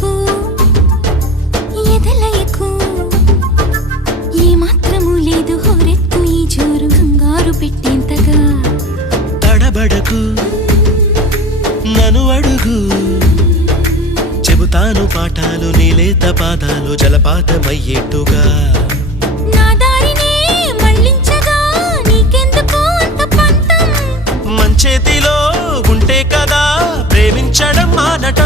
ఎదలకు ఎదలయకు ఏ మాత్రము లేదు హోరెత్తు ఈ జోరు కంగారు పెట్టేంతగా తడబడకు నన్ను అడుగు చెబుతాను పాఠాలు నీలేత పాదాలు జలపాతమయ్యేట్టుగా నా దారినే మళ్ళించగా నీకెందుకు అంత పంతం మంచేతిలో ఉంటే కదా ప్రేమించడం మానటం